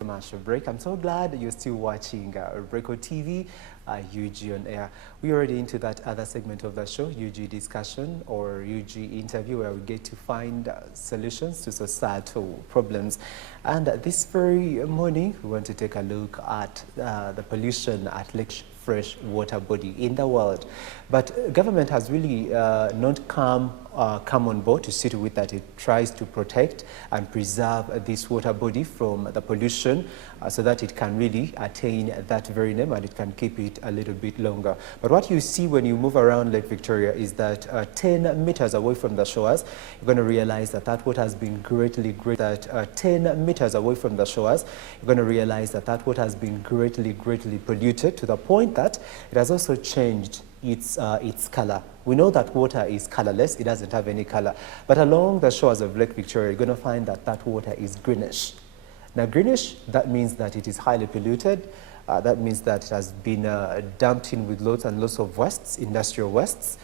Commercial break. I'm so glad that you're still watching Breako TV, UG on air. We're already into that other segment of the show, UG discussion or UG interview, where we get to find solutions to societal problems. And this very morning, we want to take a look at the pollution at Lake fresh water body in the world. But government has really not come on board to see to it that it tries to protect and preserve this water body from the pollution so that it can really attain that very name and it can keep it a little bit longer. But what you see when you move around Lake Victoria is that 10 meters away from the shores, you're going to realize that that water has been greatly 10 meters away from the shores, you're going to realize that that water has been greatly polluted to the point that it has also changed its color. We know that water is colorless, it doesn't have any color. But along the shores of Lake Victoria, you're going to find that that water is greenish. Now greenish, that means that it is highly polluted. That means that it has been dumped in with loads and lots of wastes, industrial wastes.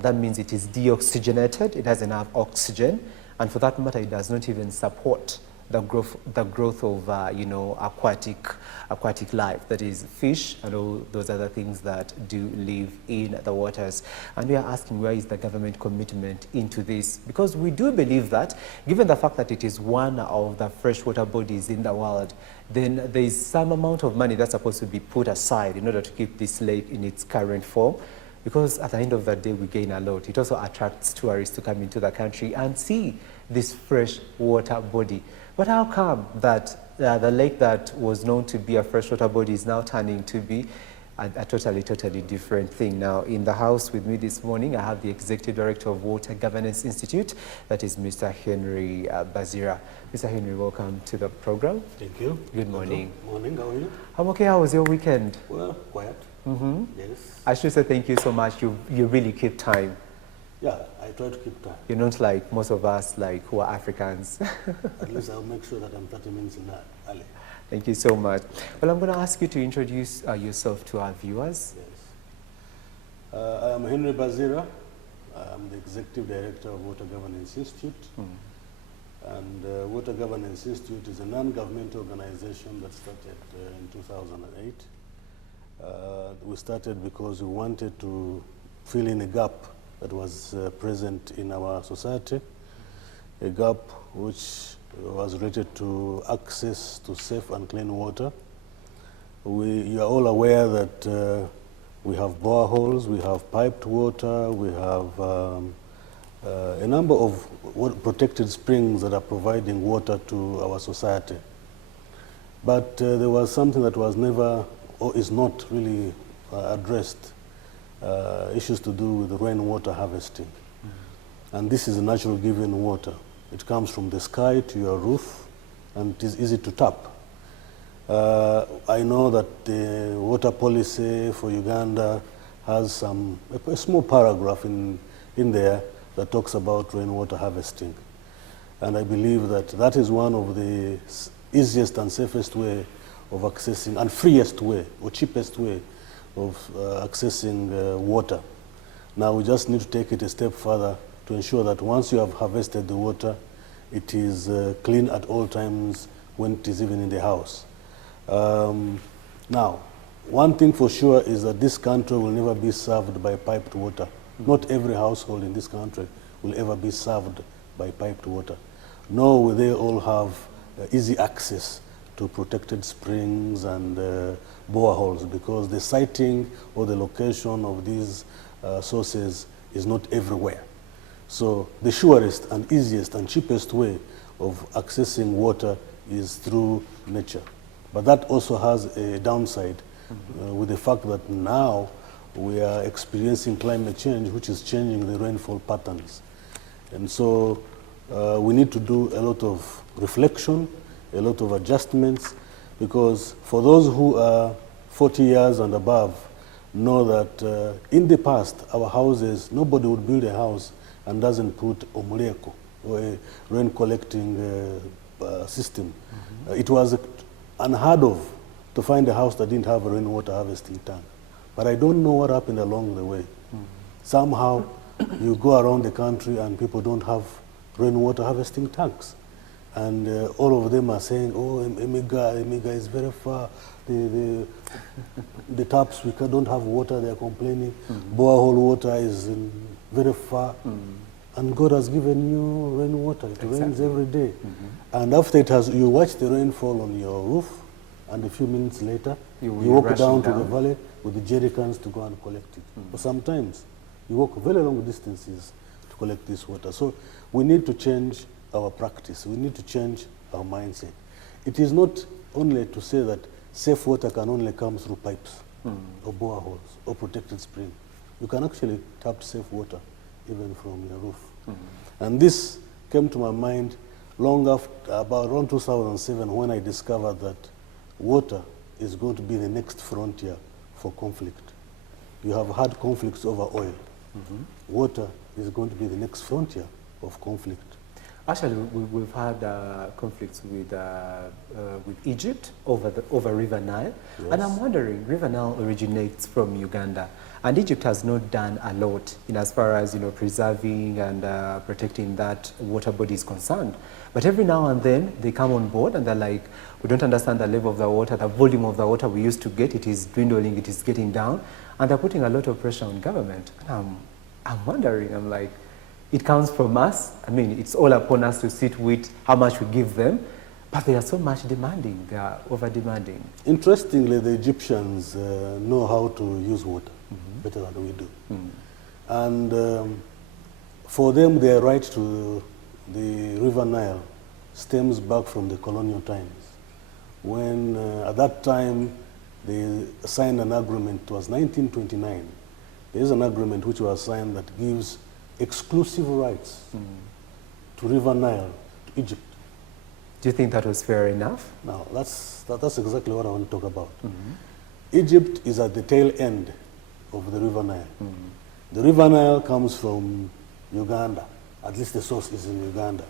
That means it is deoxygenated, it doesn't have oxygen. And for that matter, it does not even support the growth of aquatic life, that is fish and all those other things that do live in the waters. And we are asking, where is the government commitment into this? Because we do believe that, given the fact that it is one of the freshwater bodies in the world, then there is some amount of money that's supposed to be put aside in order to keep this lake in its current form. Because at the end of the day, we gain a lot. It also attracts tourists to come into the country and see this fresh water body. But how come that the lake that was known to be a freshwater body is now turning to be a totally different thing? Now, in the house with me this morning, I have the Executive Director of Water Governance Institute, that is Mr. Henry Bazira. Mr. Henry, welcome to the program. Thank you. Good morning. Good morning, how are you? I'm okay. How was your weekend? Well, quiet. Yes. I should say thank you so much. You really keep time. Yeah, I try to keep time. You're not like most of us, like who are Africans. At least I'll make sure that I'm 30 minutes in early. Thank you so much. Well, I'm going to ask you to introduce yourself to our viewers. Yes. I am Henry Bazira. I'm the Executive Director of Water Governance Institute. And Water Governance Institute is a non-governmental organization that started in 2008. We started because we wanted to fill in a gap that was present in our society, a gap which was related to access to safe and clean water. You are all aware that we have boreholes, we have piped water, we have a number of protected springs that are providing water to our society. But there was something that was never or is not really addressed, issues to do with rainwater harvesting. And this is a natural given water. It comes from the sky to your roof, and it is easy to tap. I know that the water policy for Uganda has a small paragraph in there that talks about rainwater harvesting. And I believe that that is one of the easiest and safest way of accessing, and freest way, or cheapest way of accessing water. Now we just need to take it a step further to ensure that once you have harvested the water, it is clean at all times when it is even in the house. Now, one thing for sure is that this country will never be served by piped water. Not every household in this country will ever be served by piped water. Nor will they all have easy access to protected springs and boreholes, because the siting or the location of these sources is not everywhere. So the surest and easiest and cheapest way of accessing water is through nature. But that also has a downside with the fact that now we are experiencing climate change, which is changing the rainfall patterns. And so we need to do a lot of reflection, a lot of adjustments, because for those who are 40 years and above know that in the past, our houses, nobody would build a house and doesn't put omuleko, or a rain collecting system. It was unheard of to find a house that didn't have a rainwater harvesting tank. But I don't know what happened along the way. Somehow you go around the country and people don't have rainwater harvesting tanks. And all of them are saying, oh, Emega is very far. The taps, don't have water, they are complaining. Borehole water is very far. And God has given you rainwater. It rains every day. And after you watch the rainfall on your roof, and a few minutes later, you walk down to the valley with the jerry cans to go and collect it. But sometimes you walk very long distances to collect this water. So we need to change our practice. We need to change our mindset. It is not only to say that safe water can only come through pipes or boreholes or protected spring. You can actually tap safe water even from your roof. And this came to my mind long after, about around 2007, when I discovered that water is going to be the next frontier for conflict. You have had conflicts over oil. Water is going to be the next frontier of conflict. Actually, we've had conflicts with Egypt over River Nile. Yes. And I'm wondering, River Nile originates from Uganda. And Egypt has not done a lot in as far as, preserving and protecting that water body is concerned. But every now and then, they come on board and they're like, we don't understand the level of the water, the volume of the water we used to get, it is dwindling, it is getting down. And they're putting a lot of pressure on government. And I'm wondering, I'm like, it comes from us. I mean, it's all upon us to sit with how much we give them. But they are so much demanding. They are over-demanding. Interestingly, the Egyptians know how to use water better than we do. And for them, their right to the River Nile stems back from the colonial times. When, at that time, they signed an agreement. It was 1929. There is an agreement which was signed that gives exclusive rights to River Nile, to Egypt. Do you think that was fair enough? No, that's exactly what I want to talk about. Egypt is at the tail end of the River Nile. The River Nile comes from Uganda. At least the source is in Uganda.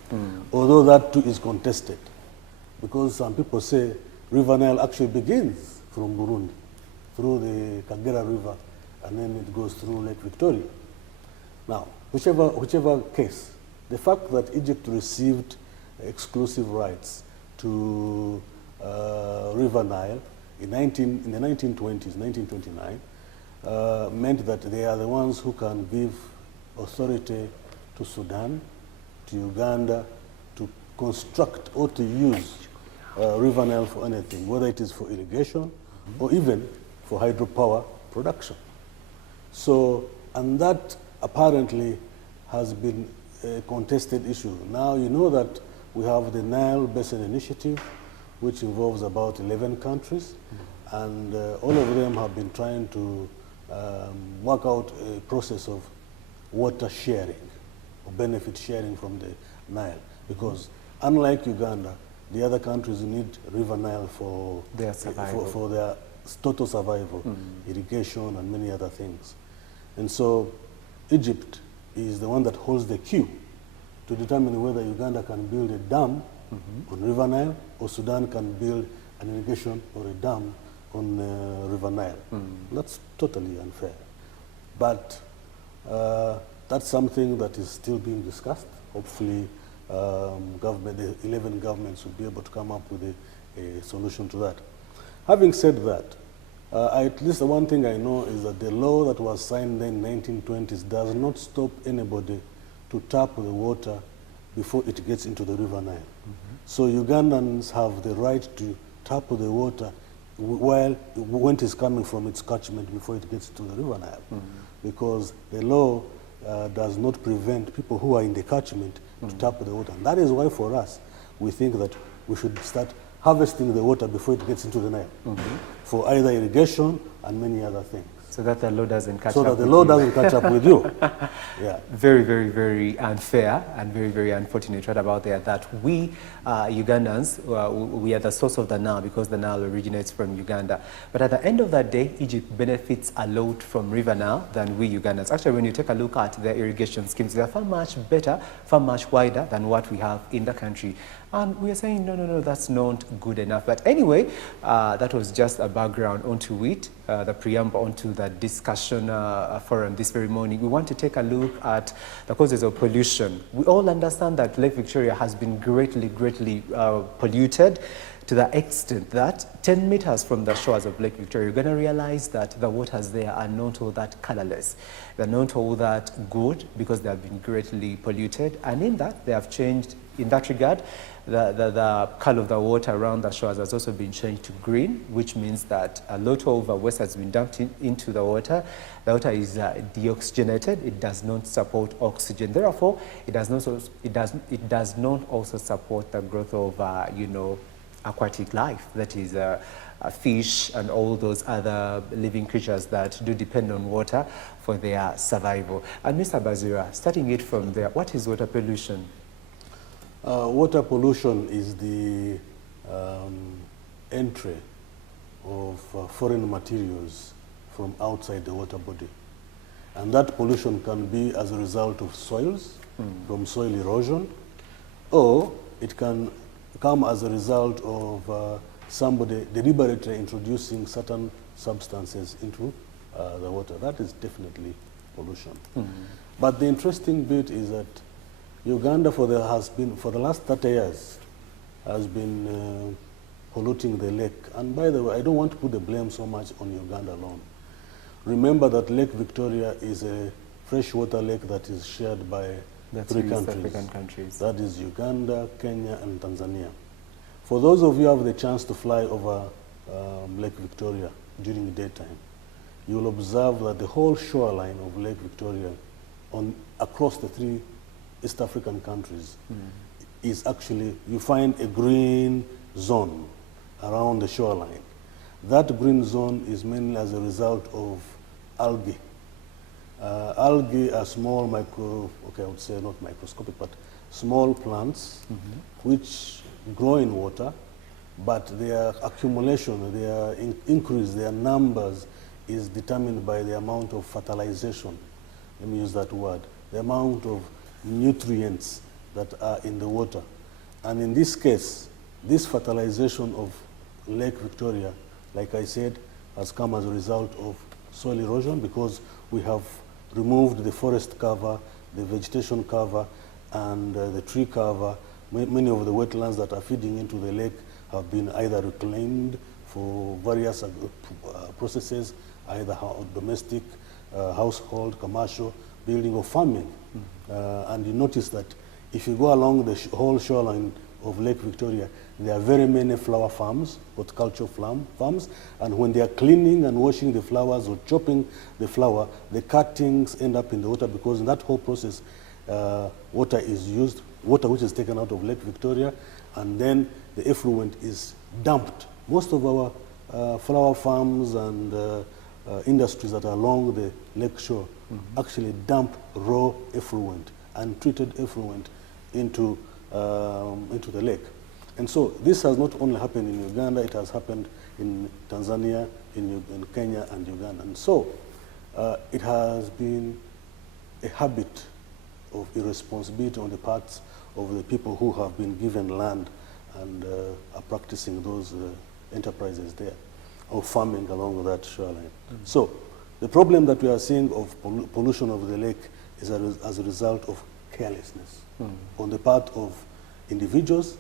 Although that too is contested, because some people say River Nile actually begins from Burundi, through the Kagera River, and then it goes through Lake Victoria. Now, whichever case, the fact that Egypt received exclusive rights to River Nile in the 1920s, 1929, meant that they are the ones who can give authority to Sudan, to Uganda, to construct or to use River Nile for anything, whether it is for irrigation or even for hydropower production. So, and that apparently has been a contested issue. Now you know that we have the Nile Basin Initiative, which involves about 11 countries, and all of them have been trying to work out a process of water sharing, or benefit sharing from the Nile. Because unlike Uganda, the other countries need River Nile for their survival, for their total survival, irrigation and many other things. And so Egypt is the one that holds the queue to determine whether Uganda can build a dam on River Nile, or Sudan can build an irrigation or a dam on River Nile. That's totally unfair. But that's something that is still being discussed. Hopefully, the 11 governments will be able to come up with a solution to that. Having said that, at least the one thing I know is that the law that was signed in the 1920s does not stop anybody to tap the water before it gets into the River Nile. So Ugandans have the right to tap the water when it is coming from its catchment before it gets to the River Nile. Because the law does not prevent people who are in the catchment to tap the water. And that is why for us, we think that we should start harvesting the water before it gets into the Nile for either irrigation and many other things. So that the law doesn't catch up with you. So that the law doesn't catch up with you. Yeah. Very, very, very unfair and very, very unfortunate right about there that we Ugandans, we are the source of the Nile because the Nile originates from Uganda. But at the end of that day, Egypt benefits a lot from River Nile than we Ugandans. Actually, when you take a look at their irrigation schemes, they are far much better, far much wider than what we have in the country. And we are saying, no, no, no, that's not good enough. But anyway, that was just a background onto it, the preamble onto the discussion forum this very morning. We want to take a look at the causes of pollution. We all understand that Lake Victoria has been greatly polluted, to the extent that 10 meters from the shores of Lake Victoria, you're going to realize that the waters there are not all that colorless. They're not all that good because they have been greatly polluted. And in that, they have changed, in that regard, the color of the water around the shores has also been changed to green, which means that a lot of waste has been dumped into the water. The water is deoxygenated. It does not support oxygen. Therefore, it does not also support the growth of, aquatic life, that is fish and all those other living creatures that do depend on water for their survival. And Mr. Bazira, starting it from there, what is water pollution? Water pollution is the entry of foreign materials from outside the water body. And that pollution can be as a result of soils, from soil erosion, or it can come as a result of somebody deliberately introducing certain substances into the water. That is definitely pollution. But the interesting bit is that Uganda for the last 30 years has been polluting the lake. And by the way, I don't want to put the blame so much on Uganda alone. Remember that Lake Victoria is a freshwater lake that is shared by three countries. That is Uganda, Kenya, and Tanzania. For those of you who have the chance to fly over Lake Victoria during the daytime, you will observe that the whole shoreline of Lake Victoria across the three East African countries is actually, you find a green zone around the shoreline. That green zone is mainly as a result of algae. Algae are small I would say not microscopic, but small plants which grow in water, but their accumulation, their increase, their numbers is determined by the amount of fertilization. Let me use that word. The amount of nutrients that are in the water. And in this case, this fertilization of Lake Victoria, like I said, has come as a result of soil erosion because we have removed the forest cover, the vegetation cover, and the tree cover. Many of the wetlands that are feeding into the lake have been either reclaimed for various processes, either domestic, household, commercial, building, or farming. And you notice that if you go along the whole shoreline of Lake Victoria, there are very many flower farms, horticultural farms, and when they are cleaning and washing the flowers or chopping the flower, the cuttings end up in the water because in that whole process, water is used, water which is taken out of Lake Victoria, and then the effluent is dumped. Most of our flower farms and industries that are along the lake shore actually dump raw effluent, untreated effluent into the lake. And so this has not only happened in Uganda, it has happened in Tanzania, in Kenya and Uganda. And so it has been a habit of irresponsibility on the parts of the people who have been given land and are practicing those enterprises there, or farming along that shoreline. So the problem that we are seeing of pollution of the lake is as a result of carelessness on the part of individuals,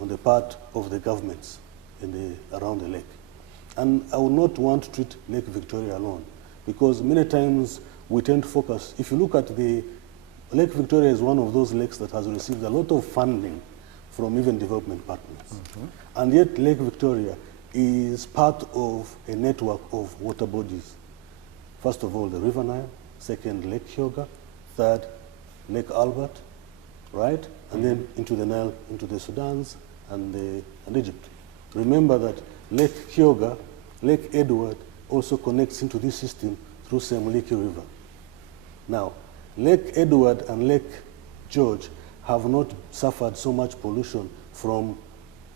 on the part of the governments around the lake. And I would not want to treat Lake Victoria alone, because many times we tend to focus, if you look at Lake Victoria is one of those lakes that has received a lot of funding from even development partners. And yet Lake Victoria is part of a network of water bodies. First of all, the River Nile, second, Lake Hyoga, third, Lake Albert, right? And then into the Nile, into the Sudans and Egypt. Remember that Lake Hyoga, Lake Edward also connects into this system through Semliki River. Now, Lake Edward and Lake George have not suffered so much pollution from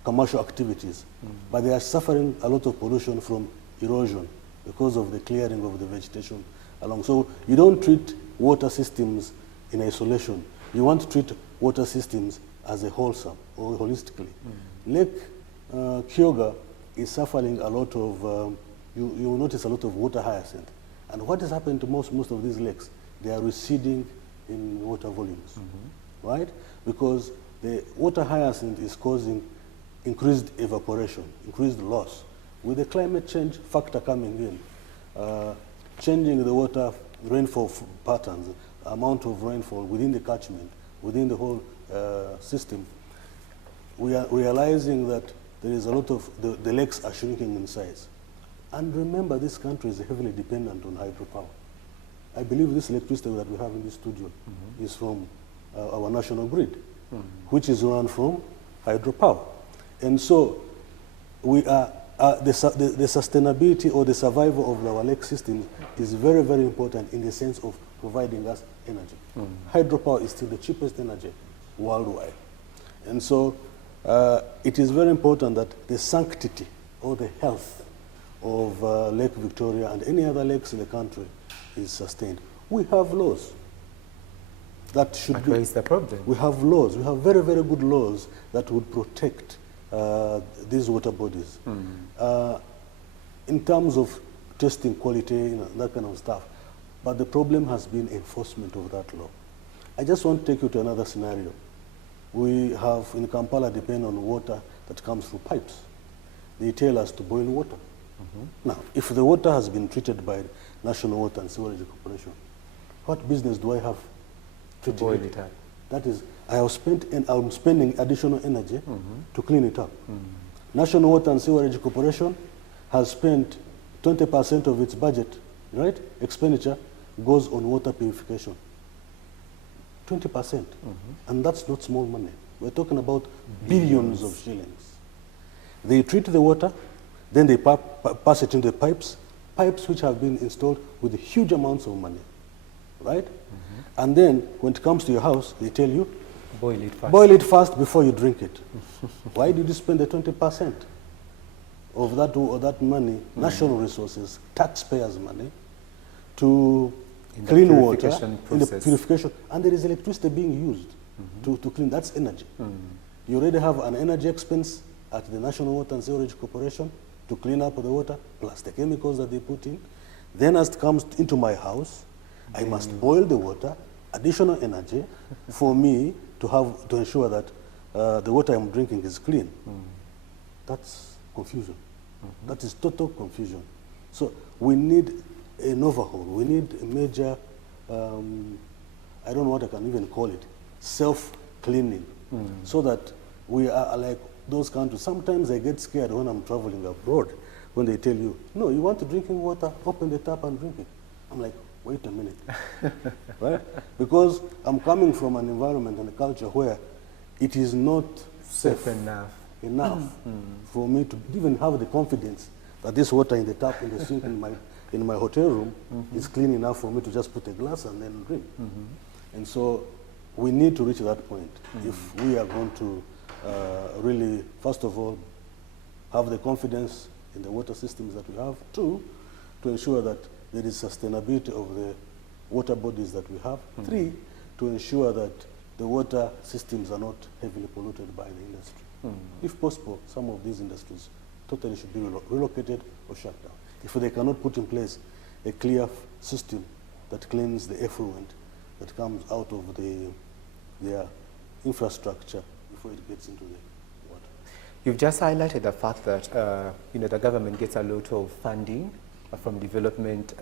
commercial activities, but they are suffering a lot of pollution from erosion because of the clearing of the vegetation along. So you don't treat water systems in isolation. You want to treat water systems as a wholesome or holistically. Lake Kyoga is suffering a lot of, you will notice a lot of water hyacinth. And what is happening to most of these lakes? They are receding in water volumes, right? Because the water hyacinth is causing increased evaporation, increased loss. With the climate change factor coming in, changing the water rainfall patterns, amount of rainfall within the catchment, within the whole system, we are realizing that there is a lot of, the lakes are shrinking in size. And remember, this country is heavily dependent on hydropower. I believe this electricity that we have in this studio is from our national grid, which is run from hydropower. And so we are, the sustainability or the survival of our lake system is very, very important in the sense of providing us energy. Hydropower is still the cheapest energy worldwide. And so it is very important that the sanctity or the health of Lake Victoria and any other lakes in the country is sustained. We have laws that should be. Where is the problem? We have laws. We have very, very good laws that would protect these water bodies. In terms of testing quality, you know, that kind of stuff. But the problem has been enforcement of that law. I just want to take you to another scenario. We have in Kampala depend on water that comes through pipes. They tell us to boil water. Now, if the water has been treated by National Water and Sewerage Corporation, what business do I have To boil it up. That is, I have spent and I'm spending additional energy to clean it up. National Water and Sewerage Corporation has spent 20% of its budget, right? Expenditure goes on water purification. 20%. And that's not small money. We're talking about billions of shillings. They treat the water, then they pass it into the pipes which have been installed with huge amounts of money, right? And then when it comes to your house, they tell you, boil it fast. Boil it fast before you drink it. Why did you spend the 20% of that money, national resources, taxpayers' money, to clean water in the purification? And there is electricity being used to clean. That's energy. You already have an energy expense at the National Water and Sewerage Corporation to clean up the water, plus the chemicals that they put in. Then as it comes into my house, I must boil the water, additional energy for me to ensure that the water I'm drinking is clean. That's confusion. That is total confusion. So we need an overhaul. We need a major, I don't know what I can even call it, self-cleaning, so that we are like those countries. Sometimes I get scared when I'm traveling abroad, when they tell you, no, you want drinking water, open the tap and drink it. I'm like, wait a minute, right? Because I'm coming from an environment and a culture where it is not safe enough for me to even have the confidence that this water in the tap, in the sink, in my hotel room is clean enough for me to just put a glass and then drink. And so we need to reach that point if we are going to really, first of all, have the confidence in the water systems that we have. Two, to ensure that there is sustainability of the water bodies that we have. Three, to ensure that the water systems are not heavily polluted by the industry. If possible, some of these industries totally should be relocated or shut down. If they cannot put in place a clear system that cleans the effluent that comes out of their infrastructure before it gets into the water. You've just highlighted the fact that the government gets a lot of funding from development,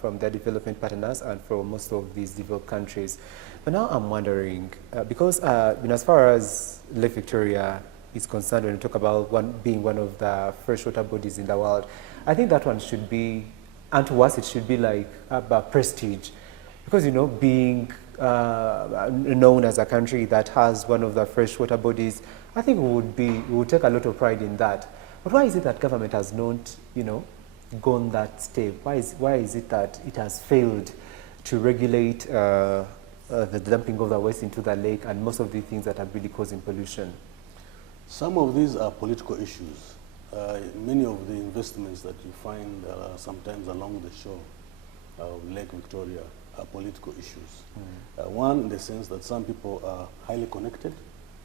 from their development partners and from most of these developed countries. But now I'm wondering, because as far as Lake Victoria is concerned, when we talk about being one of the freshwater bodies in the world, I think that one should be, and to us it should be like a prestige. Because, being known as a country that has one of the freshwater bodies, I think we would take a lot of pride in that. But why is it that government has not, gone that step? Why is it that it has failed to regulate the dumping of the waste into the lake and most of the things that are really causing pollution? Some of these are political issues. Many of the investments that you find sometimes along the shore of Lake Victoria are political issues. One, in the sense that some people are highly connected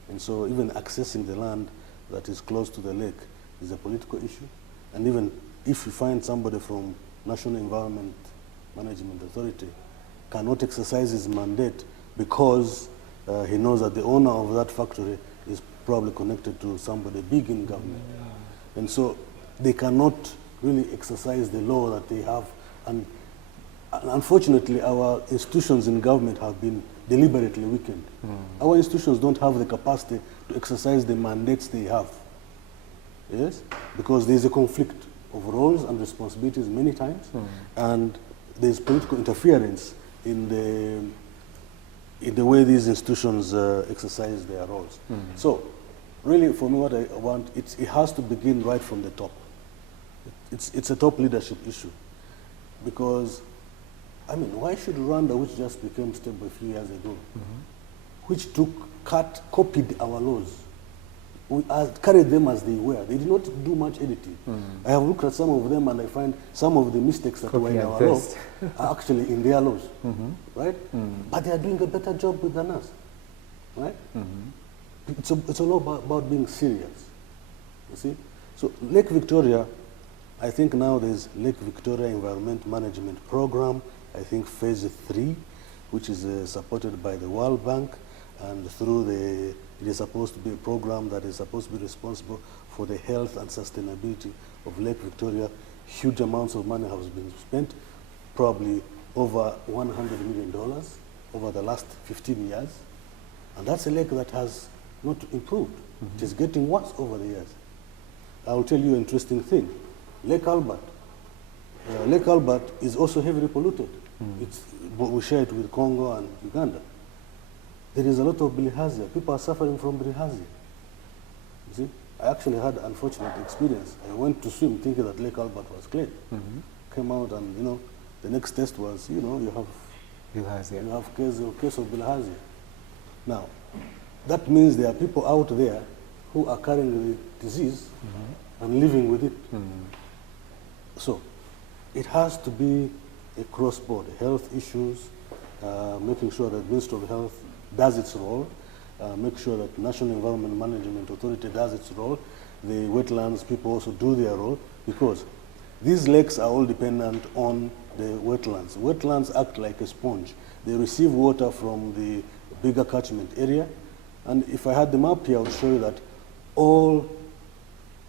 And so even accessing the land that is close to the lake is a political issue. And even if you find somebody from National Environment Management Authority cannot exercise his mandate because he knows that the owner of that factory is probably connected to somebody big in government. And so they cannot really exercise the law that they have. And unfortunately, our institutions in government have been deliberately weakened. Our institutions don't have the capacity to exercise the mandates they have. Yes? Because there's a conflict of roles and responsibilities many times, and there's political interference in the way these institutions exercise their roles. So, really, for me, what I want, it has to begin right from the top. It's a top leadership issue. Because, I mean, why should Rwanda, which just became stable a few years ago, which copied our laws, we carried them as they were. They did not do much editing. I have looked at some of them and I find some of the mistakes that were in our law are actually in their laws, right? But they are doing a better job than us, right? It's all about being serious, you see? So Lake Victoria, I think now there's Lake Victoria Environment Management Program, I think phase 3, which is supported by the World Bank, and through it is supposed to be a program that is supposed to be responsible for the health and sustainability of Lake Victoria. Huge amounts of money has been spent, probably over $100 million over the last 15 years. And that's a lake that has not improved. It is getting worse over the years. I will tell you an interesting thing. Lake Albert. Lake Albert is also heavily polluted. We share it with Congo and Uganda. There is a lot of bilharzia. People are suffering from bilharzia. You see, I actually had an unfortunate experience. I went to swim thinking that Lake Albert was clean. Came out and, you know, the next test was, you know, you have bilharzia. You have case of bilharzia. Now, that means there are people out there who are carrying the disease and living with it. So, it has to be a cross-border health issues, making sure that Ministry of Health does its role, make sure that National Environment Management Authority does its role, the wetlands people also do their role, because these lakes are all dependent on the wetlands. Wetlands act like a sponge. They receive water from the bigger catchment area, and if I had the map here, I would show you that all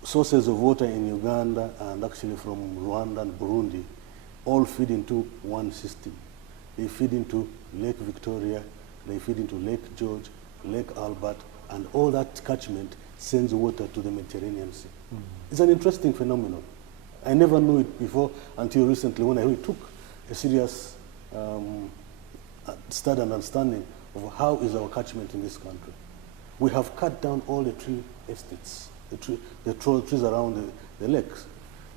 sources of water in Uganda and actually from Rwanda and Burundi all feed into one system. They feed into Lake Victoria, they feed into Lake George, Lake Albert, and all that catchment sends water to the Mediterranean Sea. It's an interesting phenomenon. I never knew it before until recently when I really took a serious study and understanding of how is our catchment in this country. We have cut down all the tree estates, the trees around the lakes.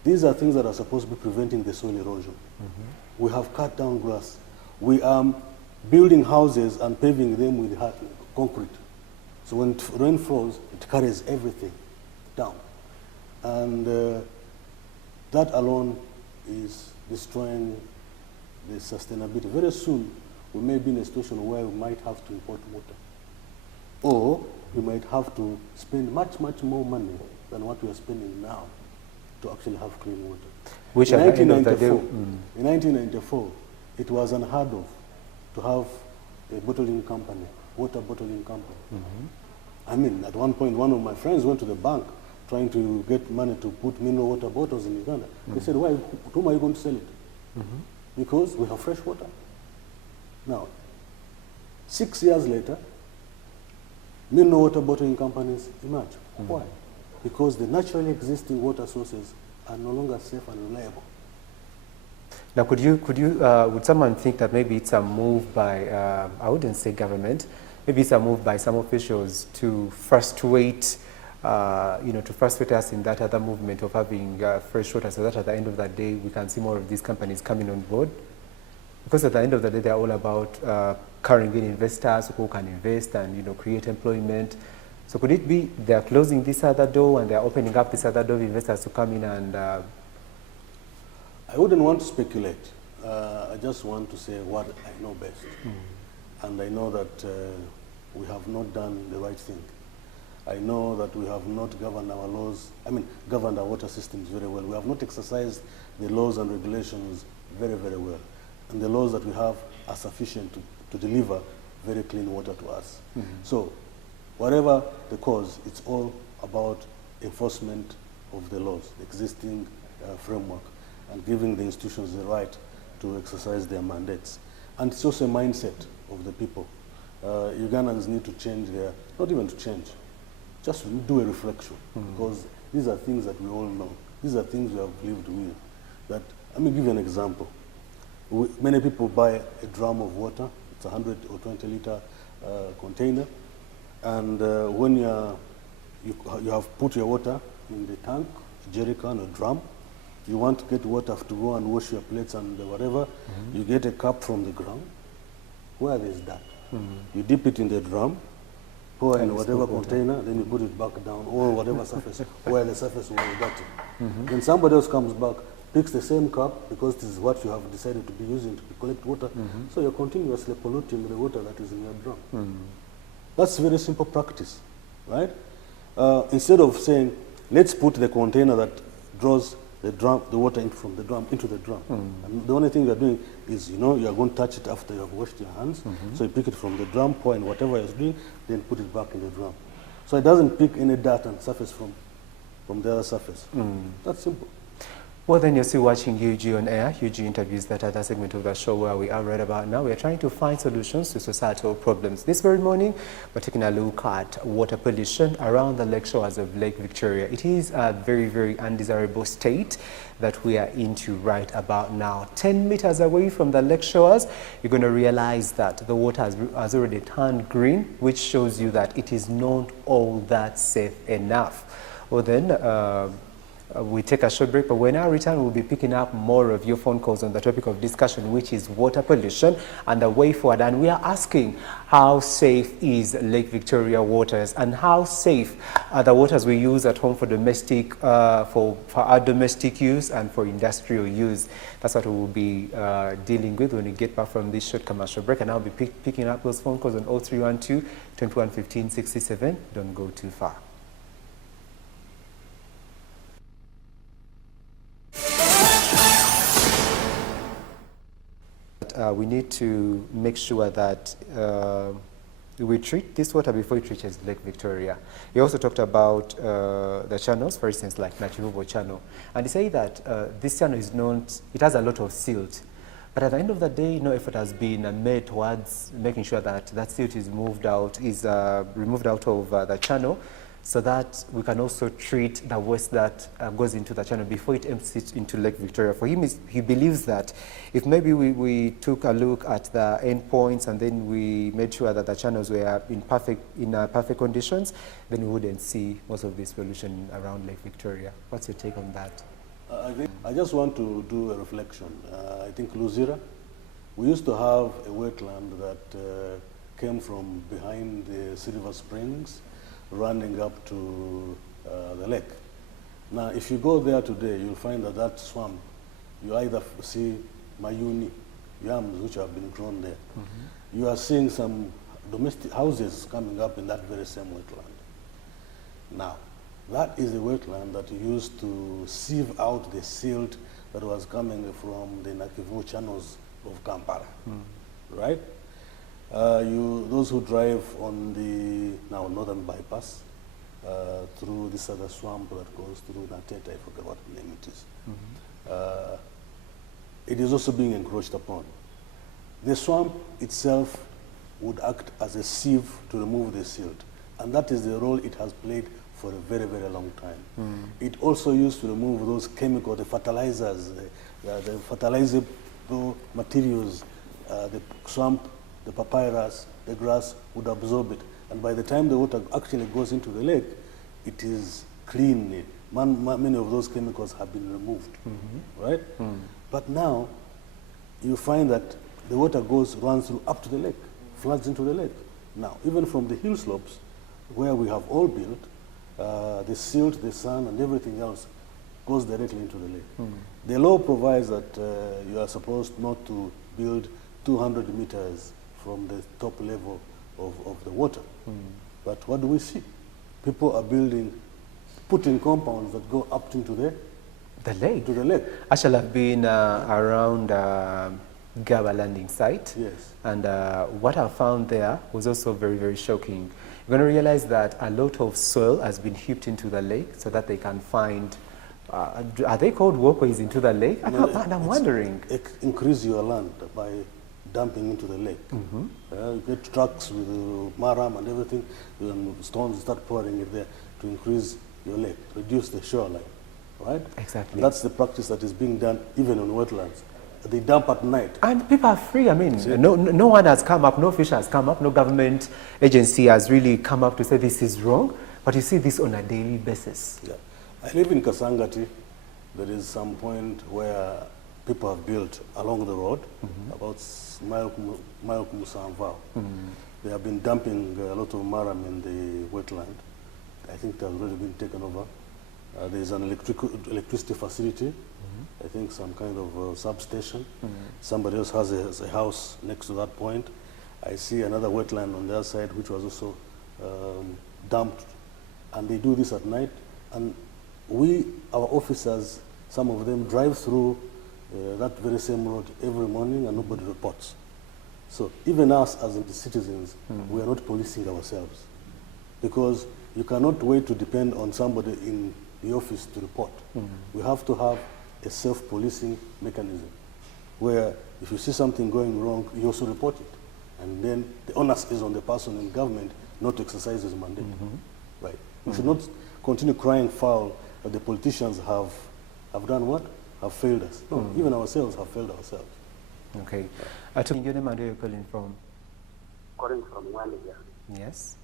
These are things that are supposed to be preventing the soil erosion. We have cut down grass. We are building houses and paving them with concrete. So when rain falls, it carries everything down. And that alone is destroying the sustainability. Very soon, we may be in a situation where we might have to import water. Or we might have to spend much, much more money than what we are spending now to actually have clean water. Which in at the end of the day, in 1994, it was unheard of to have a bottling company, water bottling company. I mean, at one point, one of my friends went to the bank trying to get money to put mineral water bottles in Uganda. They said, why, to whom are you going to sell it? Because we have fresh water. Now, 6 years later, mineral water bottling companies emerge. Why? Because the naturally existing water sources are no longer safe and reliable. Now, would someone think that maybe it's a move by, I wouldn't say government, maybe it's a move by some officials to frustrate, to frustrate us in that other movement of having fresh water, so that at the end of the day we can see more of these companies coming on board? Because at the end of the day, they're all about carrying in investors who can invest and create employment. So could it be they're closing this other door and they're opening up this other door of investors to come in and... I wouldn't want to speculate. I just want to say what I know best. And I know that we have not done the right thing. I know that we have not governed our laws, governed our water systems very well. We have not exercised the laws and regulations very, very well. And the laws that we have are sufficient to deliver very clean water to us. So whatever the cause, it's all about enforcement of the laws, the existing framework, and giving the institutions the right to exercise their mandates. And it's also a mindset of the people. Ugandans need to change their, not even to change, just do a reflection, because these are things that we all know. These are things we have lived with. That, let me give you an example. Many people buy a drum of water, it's a 100 or 20 liter container, and when you have put your water in the tank, a jerry can, a drum, you want to get water to go and wash your plates and whatever, you get a cup from the ground. Where is that? You dip it in the drum, pour in whatever container, then you put it back down, or whatever surface, where the surface was dirty. Then somebody else comes back, picks the same cup, because this is what you have decided to be using to collect water, so you're continuously polluting the water that is in your drum. That's a very simple practice, right? Instead of saying, let's put the container that draws the water from the drum into the drum. And the only thing you're doing is, you are going to touch it after you have washed your hands. So you pick it from the drum, pour in whatever you're doing, then put it back in the drum. So it doesn't pick any dirt and surface from the other surface. That's simple. Well, then you're still watching UG on air. UG interviews, that other segment of the show where we are right about now. We are trying to find solutions to societal problems. This very morning, we're taking a look at water pollution around the lake shores of Lake Victoria. It is a very, very undesirable state that we are into right about now. 10 meters away from the lake shores, you're going to realize that the water has already turned green, which shows you that it is not all that safe enough. Well then, we take a short break, but when I return, we'll be picking up more of your phone calls on the topic of discussion, which is water pollution and the way forward. And we are asking, how safe is Lake Victoria waters, and how safe are the waters we use at home for domestic, for our domestic use and for industrial use? That's what we will be dealing with when we get back from this short commercial break. And I'll be picking up those phone calls on 0312 21 15 67. Don't go too far. We need to make sure that we treat this water before it reaches Lake Victoria. He also talked about the channels, for instance, like Nachivubo channel. And he said that this channel is not, it has a lot of silt. But at the end of the day, no effort has been made towards making sure that that silt is removed out of the channel, so that we can also treat the waste that goes into the channel before it empties into Lake Victoria. For him, he believes that if maybe we took a look at the endpoints and then we made sure that the channels were in perfect conditions, then we wouldn't see most of this pollution around Lake Victoria. What's your take on that? I just want to do a reflection. I think Bazira, we used to have a wetland that came from behind the Silver Springs, running up to the lake. Now, if you go there today, you'll find that swamp, you either see mayuni, yams which have been grown there. You are seeing some domestic houses coming up in that very same wetland. Now, that is the wetland that used to sieve out the silt that was coming from the Nakivu channels of Kampala, right? Those who drive on the now northern bypass through this other swamp that goes through Nateta, I forget what name it is. It is also being encroached upon. The swamp itself would act as a sieve to remove the silt, and that is the role it has played for a very, very long time. It also used to remove those chemicals, the fertilizers, the fertilizable materials, the swamp, the papyrus, the grass would absorb it. And by the time the water actually goes into the lake, it is clean. Many of those chemicals have been removed, right? But now, you find that the water runs through up to the lake, floods into the lake. Now, even from the hill slopes, where we have all built, the silt, the sand, and everything else goes directly into the lake. The law provides that you are supposed not to build 200 meters from the top level of the water. But what do we see? people are putting compounds that go up into the lake. To the lake. Actually, I've been around Gaba landing site. Yes. And what I found there was also very, very shocking. You're going to realize that a lot of soil has been heaped into the lake so that they can find, are they called walkways into the lake? No, and I'm wondering. Increase your land by dumping into the lake. You get trucks with maram and everything, and stones start pouring it there to increase your lake, reduce the shoreline, right? Exactly. That's the practice that is being done even on wetlands. They dump at night. And people are free. I mean, no one has come up, no official has come up, no government agency has really come up to say this is wrong. But you see this on a daily basis. Yeah. I live in Kasangati. There is some point where people have built along the road, about mile Musamvao. They have been dumping a lot of maram in the wetland. I think it has already been taken over. There is an electricity facility. I think some kind of substation. Somebody else has a house next to that point. I see another wetland on the other side, which was also dumped. And they do this at night. And our officers, some of them drive through that very same road every morning and nobody reports. So even us as the citizens, we are not policing ourselves. Because you cannot wait to depend on somebody in the office to report. We have to have a self-policing mechanism where if you see something going wrong, you also report it. And then the onus is on the person in government not to exercise his mandate. Right. We should not continue crying foul that the politicians have done what? Have failed us. No, even ourselves have failed ourselves. Okay. To your name and where you're calling from? Calling from Waniga. Yes.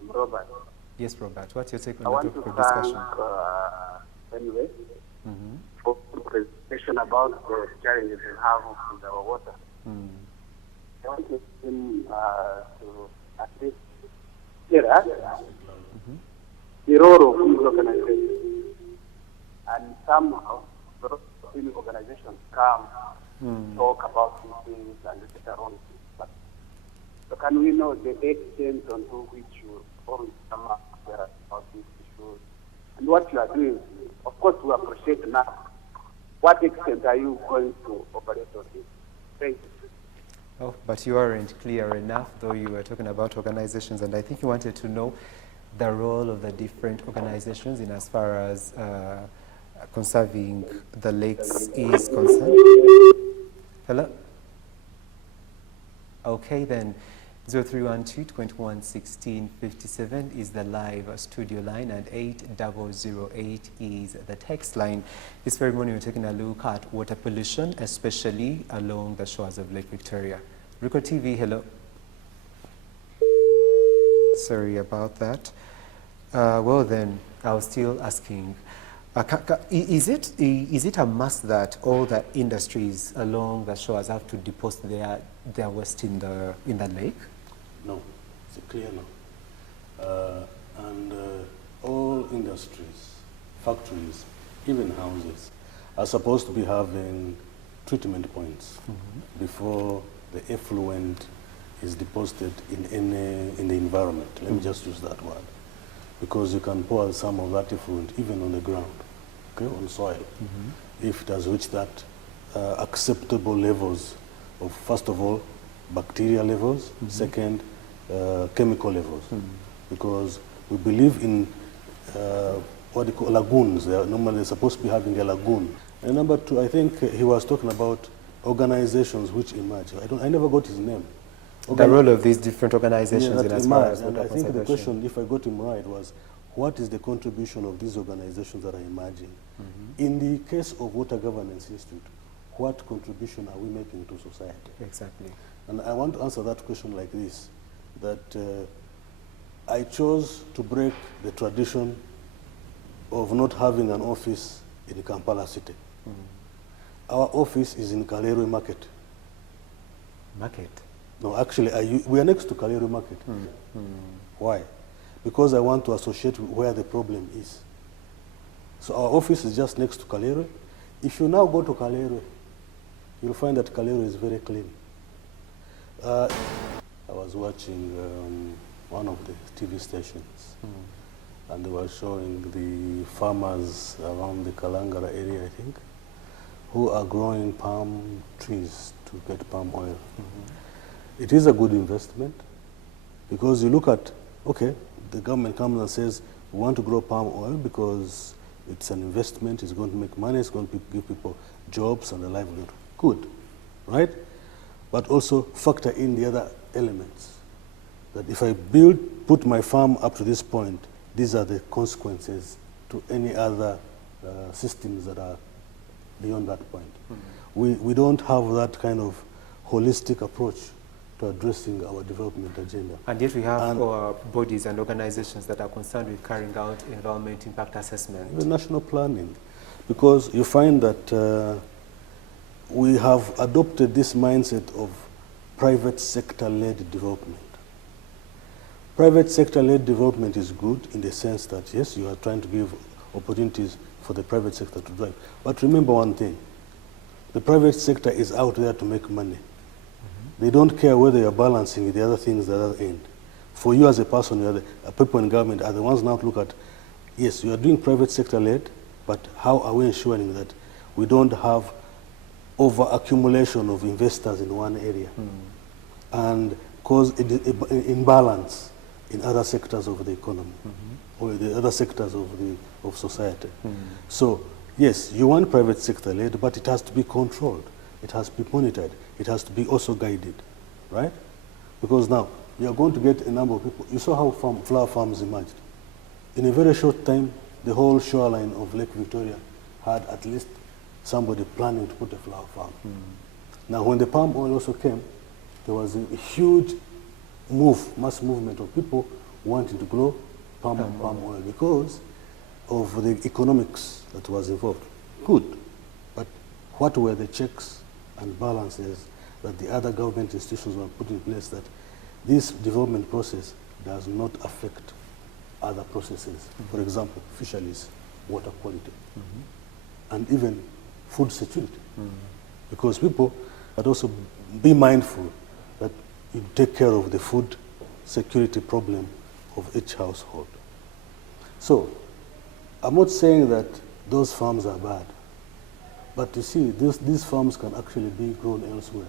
I'm Robert. Yes, Robert. What's your take I on want the to discussion? thank anyway for the presentation about the challenges we have with our water. I want him to at least hear us the role of these organizations, and somehow the role of these organizations come talk about these things and later on. But so can we know the extent on which you always come up there about these issues and what you are doing? Of course, we appreciate now. What extent are you going to operate on this? Thank you. Oh, but you aren't clear enough, though you were talking about organizations, and I think you wanted to know the role of the different organizations in as far as conserving the lakes is concerned. Hello? Okay, then 0312-2116-57 is the live studio line, and 8008 is the text line. This very morning we're taking a look at water pollution, especially along the shores of Lake Victoria. Rico TV, hello. Sorry about that. Well then, I was still asking, is it a must that all the industries along the shores have to deposit their waste in the lake? No, it's a clear no. And all industries, factories, even houses are supposed to be having treatment points before the effluent is deposited in the environment. Let me just use that word. Because you can pour some of that effluent even on the ground, okay, on soil, if it has reached that acceptable levels of, first of all, bacteria levels, second, chemical levels. Because we believe in what they call lagoons. Normally they're supposed to be having a lagoon. And number two, I think he was talking about organizations which emerge. I never got his name. The role of these different organizations in as far as and water I think the conservation. question, if I got him right, was what is the contribution of these organizations that are emerging? In the case of Water Governance Institute, what contribution are we making to society? Exactly. And I want to answer that question like this, that I chose to break the tradition of not having an office in Kampala City. Our office is in Kalerwe Market. Market? No, actually, we are next to Kalerwe Market. Why? Because I want to associate with where the problem is. So our office is just next to Kalerwe. If you now go to Kalerwe, you'll find that Kalerwe is very clean. I was watching one of the TV stations, and they were showing the farmers around the Kalangara area, I think, who are growing palm trees to get palm oil. It is a good investment because you look at, okay, the government comes and says, we want to grow palm oil because it's an investment, it's going to make money, it's going to give people jobs and a livelihood. Good, right? But also factor in the other elements. That if I put my farm up to this point, these are the consequences to any other systems that are beyond that point. We don't have that kind of holistic approach to addressing our development agenda. And yet we have bodies and organizations that are concerned with carrying out environment impact assessment. The national planning, because you find that we have adopted this mindset of private sector-led development. Private sector-led development is good in the sense that, yes, you are trying to give opportunities for the private sector to drive. But remember one thing, the private sector is out there to make money. They don't care whether you're balancing the other things at the other end. For you as a person, people in government are the ones now to look at, yes, you are doing private sector-led, but how are we ensuring that we don't have over-accumulation of investors in one area and cause imbalance in other sectors of the economy or the other sectors of society. So, yes, you want private sector-led, but it has to be controlled. It has to be monitored. It has to be also guided, right? Because now, you are going to get a number of people. You saw how flower farms emerged. In a very short time, the whole shoreline of Lake Victoria had at least somebody planning to put a flower farm. Now, when the palm oil also came, there was a huge mass movement of people wanting to grow palm oil because of the economics that was involved. Good, but what were the checks and balances that the other government institutions were put in place that this development process does not affect other processes? For example, fisheries, water quality, and even food security. Because people had also be mindful that you take care of the food security problem of each household. So, I'm not saying that those farms are bad, but you see, these farms can actually be grown elsewhere.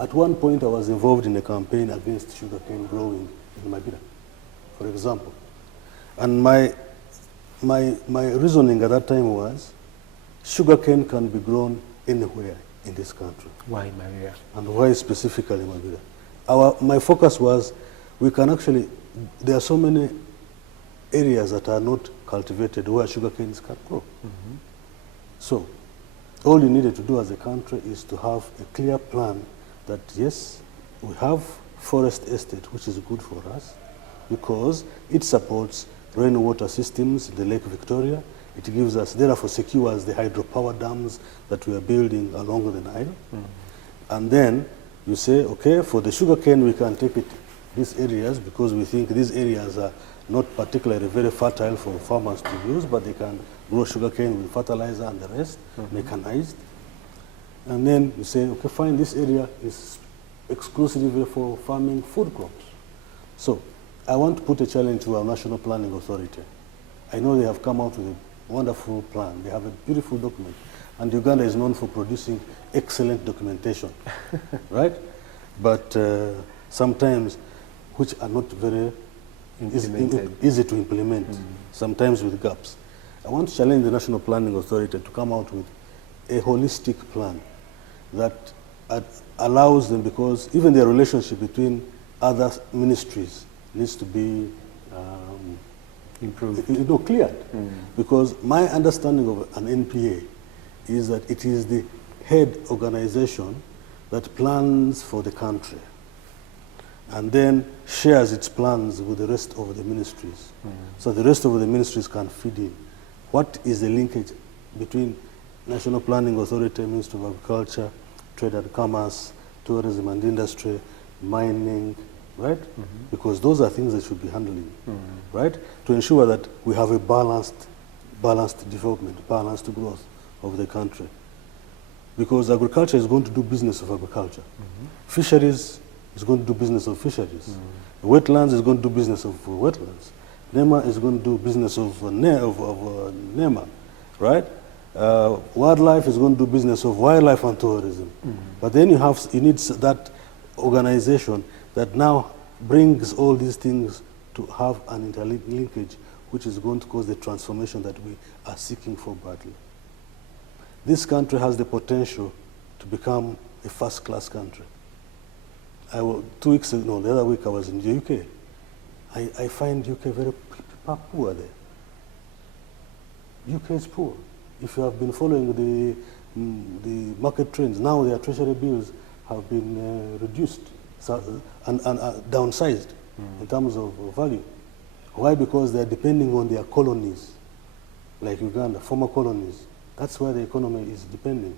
At one point, I was involved in a campaign against sugarcane growing in Bazira, for example. And my reasoning at that time was, sugarcane can be grown anywhere in this country. Why Maria? And why specifically Bazira? My focus was, we can actually, there are so many areas that are not cultivated where sugarcanes can grow. So, all you needed to do as a country is to have a clear plan that, yes, we have forest estate, which is good for us because it supports rainwater systems in the Lake Victoria. It gives us, therefore secures the hydropower dams that we are building along the Nile. And then you say, okay, for the sugarcane, we can take it these areas because we think these areas are not particularly very fertile for farmers to use, but they can grow sugarcane with fertilizer and the rest, mechanized. And then you say, okay, fine, this area is exclusively for farming food crops. So I want to put a challenge to our National Planning Authority. I know they have come out with a wonderful plan. They have a beautiful document. And Uganda is known for producing excellent documentation, right? But sometimes, which are not very easy to implement, sometimes with gaps. I want to challenge the National Planning Authority to come out with a holistic plan that allows them, because even their relationship between other ministries needs to be improved, cleared. Because my understanding of an NPA is that it is the head organization that plans for the country and then shares its plans with the rest of the ministries. So the rest of the ministries can feed in. What is the linkage between National Planning Authority, Ministry of Agriculture, Trade and Commerce, Tourism and Industry, Mining, right? Because those are things that should be handling, right? To ensure that we have a balanced development, balanced growth of the country. Because agriculture is going to do business of agriculture. Fisheries is going to do business of fisheries. Wetlands is going to do business of wetlands. NEMA is going to do business of NEMA, right? Wildlife is going to do business of wildlife and tourism. But then you need that organization that now brings all these things to have an interlinkage, which is going to cause the transformation that we are seeking for badly. This country has the potential to become a first-class country. 2 weeks ago, the other week I was in the UK. I find UK very poor there. UK is poor. If you have been following the market trends, now their treasury bills have been reduced and downsized in terms of value. Why? Because they're depending on their colonies, like Uganda, former colonies. That's where the economy is depending.